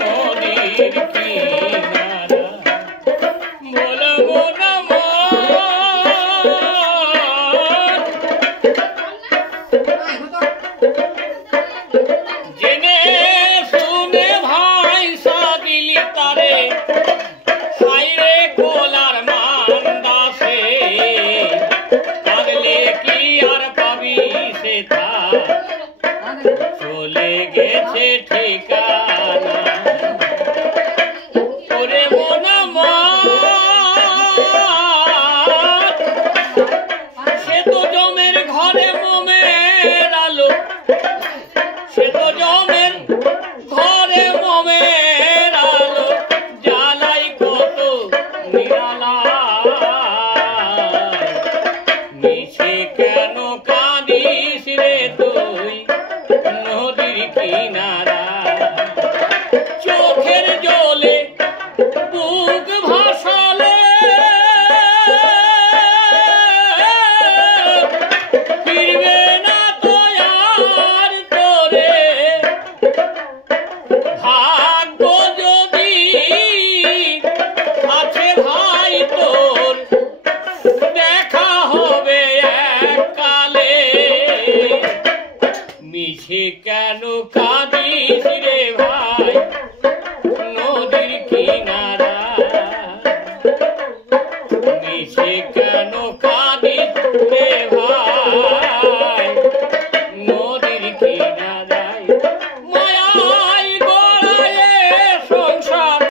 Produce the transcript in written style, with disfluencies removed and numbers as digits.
নদীর কিনারা বলবো না জেনে শুনে ভাই সাদিলি তারে হাইরে কোলার মান্দাসে কাঁদলে কি আর পাবি সে তা চলে গেছে ঠিকানা ওরে মনা মা সে তো জমের ঘরে মোমের আলো সে তো জমের ঘরে মোমের আলো জ্বালাই কত নিরালা মিছে কেন কাঁদিস রে তুই নদীর কিনারা চোখের জলে বুক ভাসালে ফিরবে না তো আর তোরে ভাগ্য যদি আছে ভাই তোর দেখা হবে এককালে মিছে কেন কাঁদিস রে ভাই নদীর কিনারা মিছে কেন